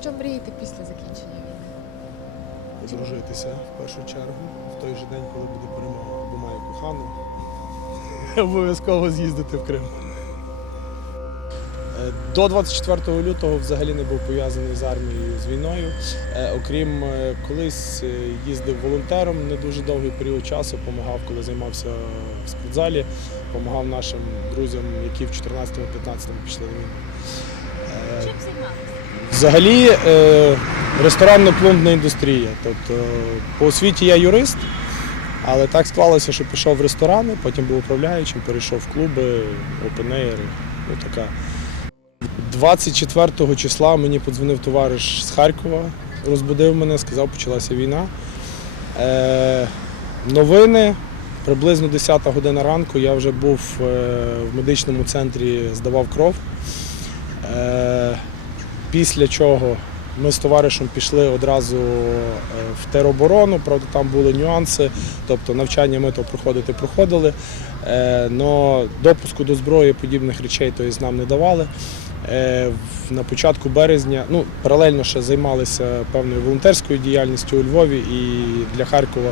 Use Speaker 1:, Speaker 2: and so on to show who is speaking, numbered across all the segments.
Speaker 1: що мрієте після закінчення війни?
Speaker 2: Одружитися в першу чергу в той же день, коли буде перемога, бо маю кохану. Обов'язково з'їздити в Крим. Е, До 24 лютого взагалі не був пов'язаний з армією з війною. Е, Окрім е, колись їздив волонтером не дуже довгий період часу, допомагав, коли займався в спортзалі, допомагав нашим друзям, які в 14-15 пішли на війну.
Speaker 3: Чим займалися?
Speaker 2: Взагалі е, ресторанно-пломбна індустрія. Тобто по освіті я юрист, але так склалося, що пішов в ресторани, потім був управляючим, перейшов в клуби, опенеєри. Ну, така. 24 числа мені подзвонив товариш з Харкова, розбудив мене, сказав, почалася війна. Е, новини. Приблизно 10 година ранку я вже був е, в медичному центрі, здавав кров. Е, Після чого ми з товаришем пішли одразу е, в тероборону, правда, там були нюанси, тобто навчання ми то проходити проходили, але допуску до зброї подібних речей тобто, нам не давали. Е, На початку березня, ну, паралельно ще займалися певною волонтерською діяльністю у Львові і для Харкова.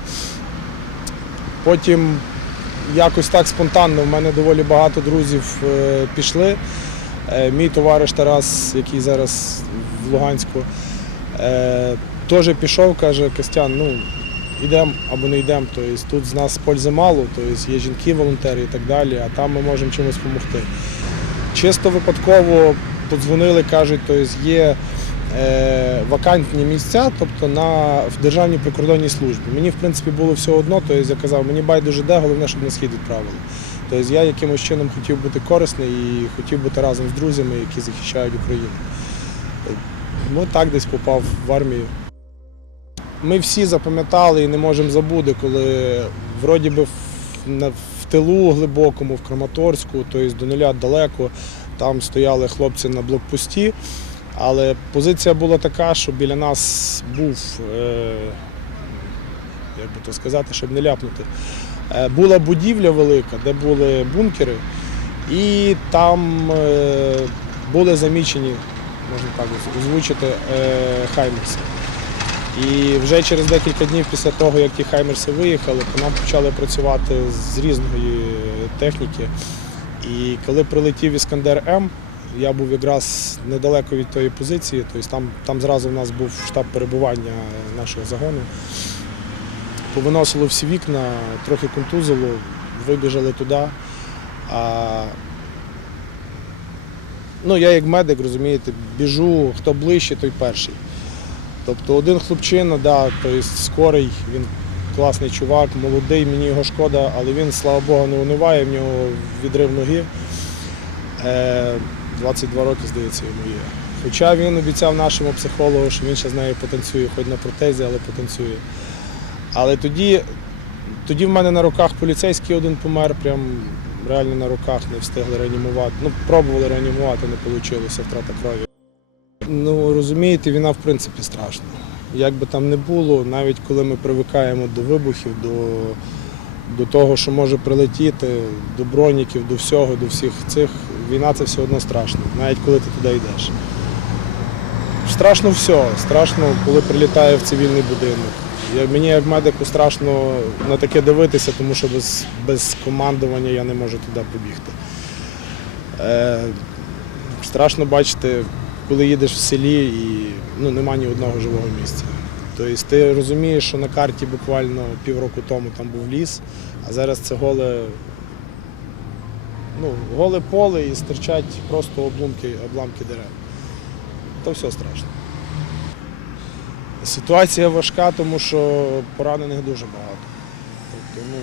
Speaker 2: Потім якось так спонтанно в мене доволі багато друзів пішли. Е, Мій товариш Тарас, який зараз в Луганську, е, теж пішов, каже, Костян, ну йдемо або не йдемо. Тобто тут з нас пользи мало, тобто є жінки, волонтери і так далі, а там ми можемо чимось допомогти. Чисто випадково подзвонили, кажуть, тобто є е, вакантні місця, тобто на, в Державній прикордонній службі. Мені, в принципі, було все одно, тобто я казав, мені байдуже де, головне, щоб на схід відправили. Тобто я якимось чином хотів бути корисний і хотів бути разом з друзями, які захищають Україну. Ну так десь попав в армію. Ми всі запам'ятали і не можемо забути, коли вроді би в, тилу глибокому, в Краматорську, тобто до нуля далеко, там стояли хлопці на блокпості. Але позиція була така, що біля нас був, е, як би то сказати, щоб не ляпнути. Е, Була будівля велика, де були бункери, і там е, були замічені, можна так озвучити, е, хаймерси. І вже через декілька днів після того, як ті хаймерси виїхали, по нам почали працювати з різної техніки. І коли прилетів Іскандер М, я був якраз недалеко від тої позиції, тобто там, там зразу в нас був штаб перебування нашого загону. Повиносило всі вікна, трохи контузило, вибіжали туди. А... Ну, я як медик, розумієте, біжу, хто ближче, той перший. Тобто один хлопчина, да, тобто скорий, він класний чувак, молодий, мені його шкода, але він, слава Богу, не униває, в нього відрив ноги. Е, 22 роки, здається, йому є. Хоча він обіцяв нашому психологу, що він ще з нею потанцює, хоч на протезі, але потанцює. Але тоді, тоді в мене на руках поліцейський один помер, прям реально на руках не встигли реанімувати. Ну, пробували реанімувати, не вийшло, втрата крові. Ну, розумієте, війна в принципі страшна. Як би там не було, навіть коли ми привикаємо до вибухів, до, до того, що може прилетіти, до броніків, до всього, до всіх цих, війна це все одно страшно, навіть коли ти туди йдеш. Страшно все. Страшно, коли прилітає в цивільний будинок. Мені як медику страшно на таке дивитися, тому що без, без командування я не можу туди побігти. Е, страшно бачити, коли їдеш в селі і ну, нема ні одного живого місця. Тобто ти розумієш, що на карті буквально півроку тому там був ліс, а зараз це голе, ну, голе поле і стирчать просто обломки, обламки дерев. То все страшно. Ситуація важка, тому що поранених дуже багато. Тобто, ну,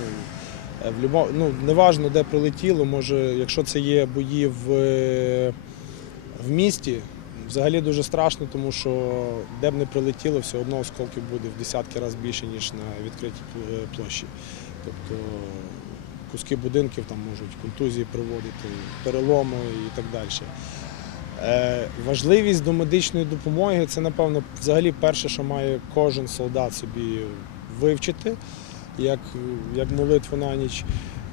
Speaker 2: е, в любо, ну, неважно, де прилетіло, може, якщо це є бої в, е, в місті, взагалі дуже страшно, тому що де б не прилетіло, все одно осколків буде в десятки разів більше, ніж на відкритій е, площі. Тобто куски будинків там можуть контузії приводити, переломи і так далі. Е, Важливість до медичної допомоги це, напевно, взагалі перше, що має кожен солдат собі вивчити, як, як молитву на ніч.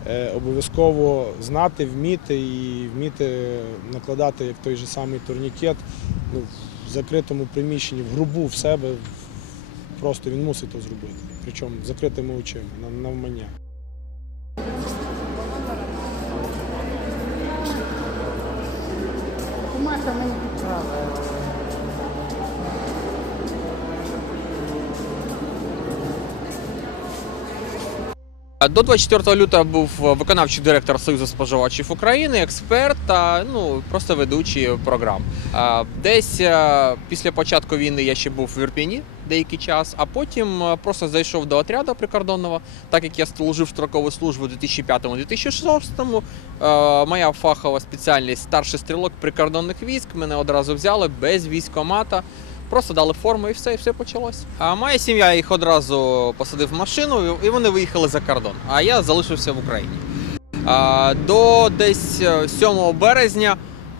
Speaker 2: Е, Обов'язково знати, вміти і вміти накладати як той же самий турнікет. Ну, в закритому приміщенні, в грубу в себе, просто він мусить то зробити. Причому закритими очима, на- навмання.
Speaker 3: Відправили.
Speaker 4: До 24 лютого був виконавчий директор Союзу споживачів України, експерт та ну просто ведучий програм. Десь е, після початку війни я ще був в Ірпіні деякий час, а потім е, просто зайшов до отряду прикордонного, так як я служив строкову службу у 2005-2006. е, Моя фахова спеціальність старший стрілок прикордонних військ. Мене одразу взяли без військомата. Просто дали форму і все, і все почалось. А моя сім'я їх одразу посадив в машину, і вони виїхали за кордон. А я залишився в Україні. До десь е, 7 березня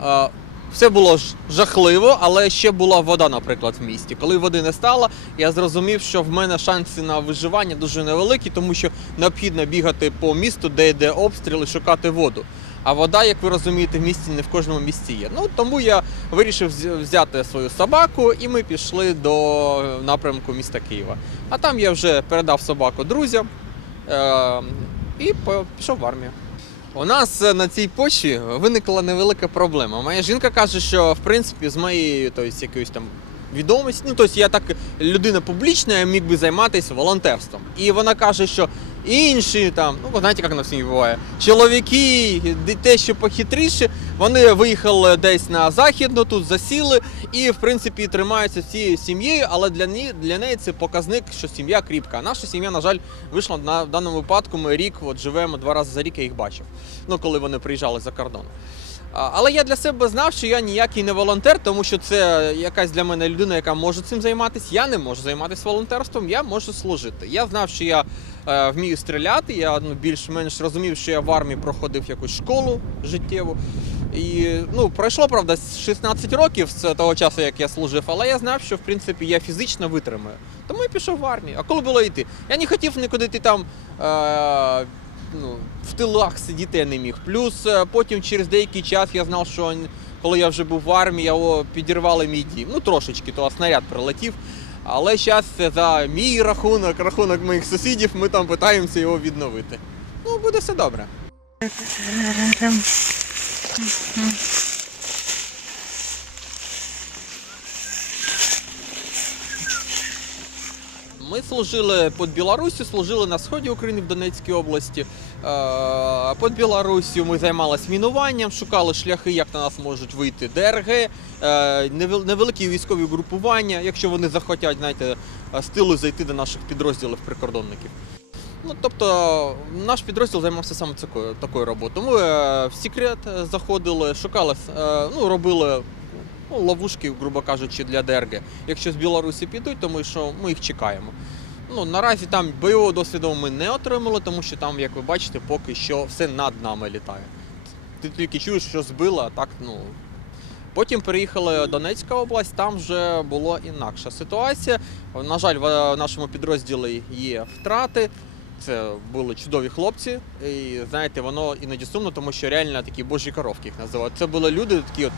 Speaker 4: е, все було жахливо, але ще була вода, наприклад, в місті. Коли води не стало, я зрозумів, що в мене шанси на виживання дуже невеликі, тому що необхідно бігати по місту, де йде обстріл, і шукати воду. А вода, як ви розумієте, в місті не в кожному місці є. Ну тому я вирішив взяти свою собаку, і ми пішли до напрямку міста Києва. А там я вже передав собаку друзям е- і пішов в армію. У нас е, на цій почві виникла невелика проблема. Моя жінка каже, що в принципі з моєю тобто, якоюсь там відомості, ну тобто я так людина публічна, я міг би займатися волонтерством. І вона каже, що інші там, ну ви знаєте, як на всім буває, чоловіки, те, що похитріше, вони виїхали десь на західну, тут засіли і в принципі тримаються всією сім'єю, але для неї, для неї це показник, що сім'я кріпка. Наша сім'я, на жаль, вийшла на в даному випадку. Ми рік от живемо два рази за рік, я їх бачив. Ну коли вони приїжджали за кордон. Але я для себе знав, що я ніякий не волонтер, тому що це якась для мене людина, яка може цим займатися. Я не можу займатися волонтерством, я можу служити. Я знав, що я вмію стріляти. Я ну, більш-менш розумів, що я в армії проходив якусь школу життєву. І ну, пройшло, правда, 16 років з того часу, як я служив, але я знав, що в принципі я фізично витримаю. Тому я пішов в армію. А коли було йти? Я не хотів нікуди йти там. Е- ну, в тилах сидіти я не міг. Плюс е, потім через деякий час я знав, що коли я вже був в армії, о, підірвали мій дім. Ну трошечки, то снаряд прилетів. Але зараз за мій рахунок, рахунок моїх сусідів, ми там питаємося його відновити. Ну, буде все добре. Ми служили під Білорусі, служили на сході України в Донецькій області. Е, Під Білорусію ми займалися мінуванням, шукали шляхи, як на нас можуть вийти ДРГ, невеликі військові групування, якщо вони захотять, знаєте, е, з тилу зайти до наших підрозділів прикордонників. Ну, тобто, наш підрозділ займався саме такою, такою роботою. Ми е, в секрет е, заходили, шукали, е, ну, робили ну, ловушки, грубо кажучи, для ДРГ. Якщо з Білорусі підуть, то ми, що ми їх чекаємо. Ну, наразі там бойового досвіду ми не отримали, тому що там, як ви бачите, поки що все над нами літає. Ти тільки чуєш, що збило, а так, ну. Потім приїхали Донецька область, там вже була інакша ситуація. На жаль, в нашому підрозділі є втрати. Це були чудові хлопці. І знаєте, воно іноді сумно, тому що реально такі божі коровки їх називають. Це були люди такі от.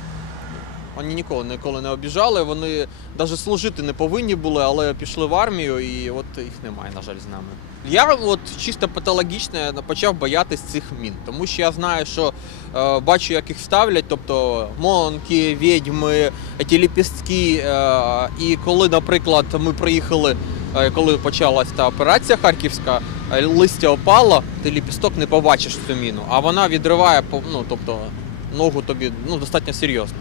Speaker 4: Вони ніколи ніколи не обіжали, вони навіть служити не повинні були, але пішли в армію, і от їх немає, на жаль, з нами. Я от чисто патологічно почав боятись цих мін, тому що я знаю, що е, бачу, як їх ставлять, тобто монки, відьми, ті ліпістки. Е, і коли, наприклад, ми приїхали, е, коли почалась та операція харківська, е, листя опало, ти ліпісток не побачиш цю міну, а вона відриває ну, тобто, ногу тобі ну, достатньо серйозно.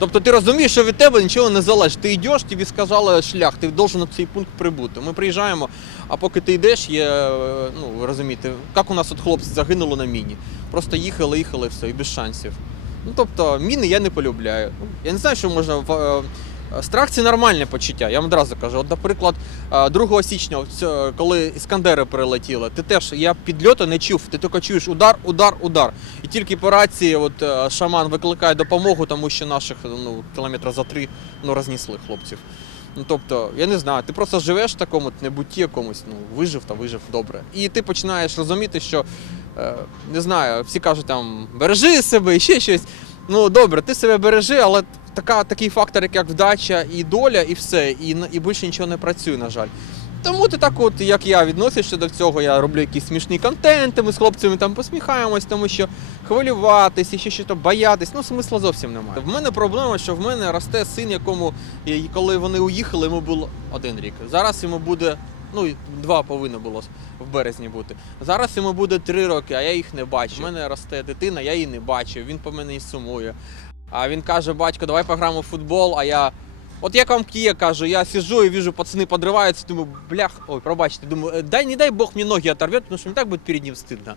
Speaker 4: Тобто ти розумієш, що від тебе нічого не залежить. Ти йдеш, тобі сказали шлях, ти должен на цей пункт прибути. Ми приїжджаємо, а поки ти йдеш, є, е, ну розумієте, як у нас от хлопці загинули на міні. Просто їхали, їхали, все, і без шансів. Ну тобто, міни я не полюбляю. Я не знаю, що можна. Е, Страх це нормальне почуття, я вам одразу кажу. От, наприклад, е, 2 січня, коли іскандери прилетіли, ти теж я підльоту не чув, ти тільки чуєш удар, удар, удар. І тільки по рації от, е, шаман викликає допомогу, тому що наших ну, кілометра за три ну, рознесли хлопців. Ну, тобто, я не знаю, ти просто живеш в такому небутті якомусь, ну, вижив та вижив добре. І ти починаєш розуміти, що е, не знаю, всі кажуть там бережи себе і ще щось. Ну добре, ти себе бережи, але така, такий фактор, як вдача і доля, і все, і, і більше нічого не працює, на жаль. Тому ти так, от як я відносишся до цього, я роблю якісь смішні контенти, ми з хлопцями там посміхаємось, тому що хвилюватись і ще щось боятись, ну смисла зовсім немає. В мене проблема, що в мене росте син, якому коли вони уїхали, йому було один рік. Зараз йому буде. Ну, і два повинно було в березні бути. Зараз йому буде три роки, а я їх не бачу. У мене росте дитина, я її не бачу. Він по мене і сумує. А він каже: батько, давай пограємо в футбол. А я. От як вам Кія кажу, я сижу і вижу, пацани подриваються, думаю, блях, ой, пробачте, думаю, «Э, дай, не дай Бог мне ноги оторвет, потому что мне так будет перед ним стыдно.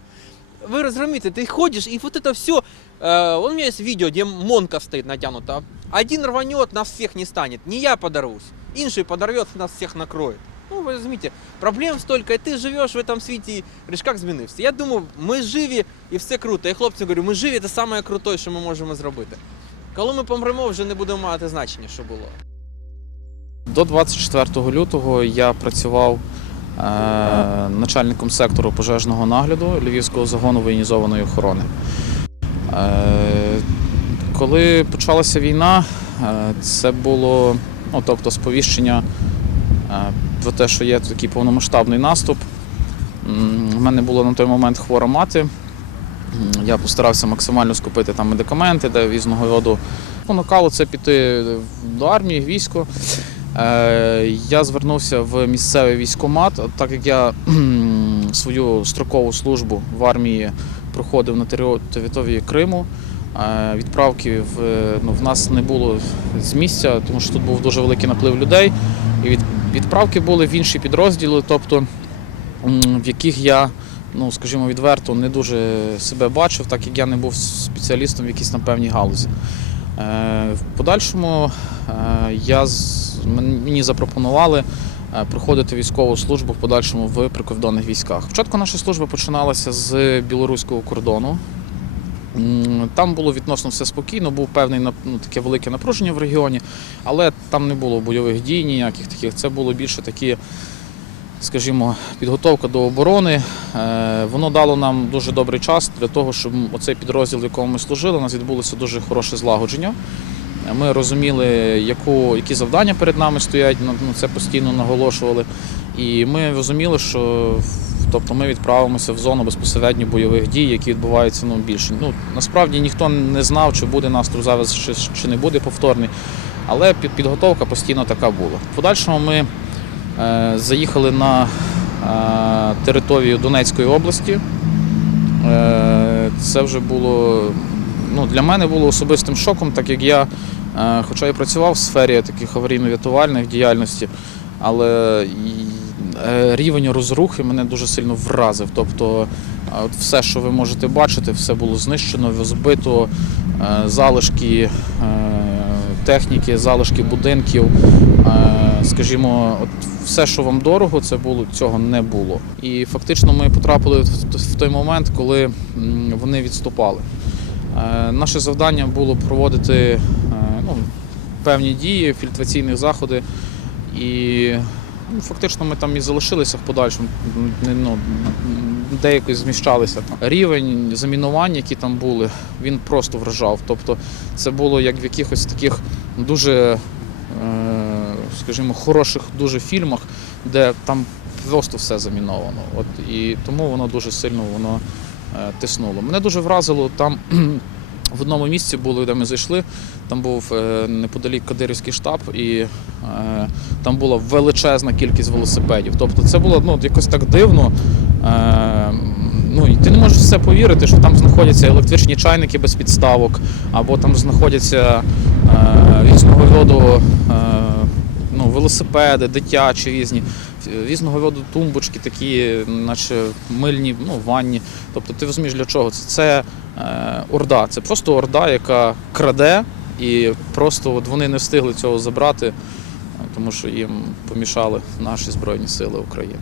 Speaker 4: Вы разумеете, ты ходишь, и вот это все, э, у меня есть видео, где Монка стоит натянута. Один рванет, нас всех не станет. Не я подорвусь, інший подорвет, нас всех накроет. Ну, ви розумієте, проблем столько, і ти живеш в этом світі, і говориш, як змінився. Я думаю, ми живі і все круто. Я хлопцям говорю, ми живі, це найкраще круте, що ми можемо зробити. Коли ми помремо, вже не буде мати значення, що було.
Speaker 5: До 24 лютого я працював е, начальником сектору пожежного нагляду Львівського загону воєнізованої охорони. Е, коли почалася війна, е, це було ну, тобто, сповіщення е, про те, що є такий повномасштабний наступ. У мене була на той момент хвора мати. Я постарався максимально скупити там медикаменти, де різного роду спонукало це піти до армії, військо. Е, Я звернувся в місцевий військкомат, так як я свою строкову службу в армії проходив на території Криму. е, Відправки в, ну, в нас не було з місця, тому що тут був дуже великий наплив людей. І від, відправки були в інші підрозділи, тобто в яких я, ну скажімо, відверто не дуже себе бачив, так як я не був спеціалістом в якійсь там певній галузі. Е, В подальшому е, я мені запропонували е, проходити військову службу в подальшому в прикордонних військах. Спочатку наша служба починалася з білоруського кордону. Там було відносно все спокійно, був певний ну, таке велике напруження в регіоні, але там не було бойових дій ніяких таких. Це було більше такі, скажімо, підготовка до оборони. Е, Воно дало нам дуже добрий час для того, щоб оцей підрозділ, в якому ми служили, у нас відбулося дуже хороше злагодження. Ми розуміли, яку, які завдання перед нами стоять, на ну, це постійно наголошували. І ми розуміли, що тобто, ми відправимося в зону безпосередньо бойових дій, які відбуваються ну, більше. Ну, насправді ніхто не знав, чи буде наступ зараз, чи, чи не буде повторний. Але під, підготовка постійно така була. В подальшому ми е, заїхали на е, територію Донецької області. Е, це вже було ну, для мене було особистим шоком, так як я, е, хоча і працював в сфері таких аварійно-рятувальних діяльності, але рівень розрухи мене дуже сильно вразив. Тобто е, от все, що ви можете бачити, все було знищено, розбито, е, залишки е, техніки, залишки будинків. Е, Скажімо, от все, що вам дорого, це було цього не було. І фактично ми потрапили в- той момент, коли вони відступали. Е, Наше завдання було проводити е, ну, певні дії, фільтраційні заходи. І фактично ми там і залишилися в подальшому, не, ну, деяко зміщалися там. Рівень замінувань, які там були, він просто вражав. Тобто це було як в якихось таких дуже, е, скажімо, хороших дуже фільмах, де там просто все заміновано. От, і тому воно дуже сильно воно е, тиснуло. Мене дуже вразило там. В одному місці було, де ми зайшли, там був е, неподалік Кадирівський штаб, і е, там була величезна кількість велосипедів. Тобто це було ну, якось так дивно. Е, ну, і ти не можеш в це повірити, що там знаходяться електричні чайники без підставок, або там знаходяться е, різного роду е, велосипеди, дитячі різні, різного роду тумбочки, такі, наче мильні, ну, ванні. Тобто ти розумієш, для чого це? Це е, орда. Це просто орда, яка краде, і просто от вони не встигли цього забрати, тому що їм помішали наші Збройні Сили України.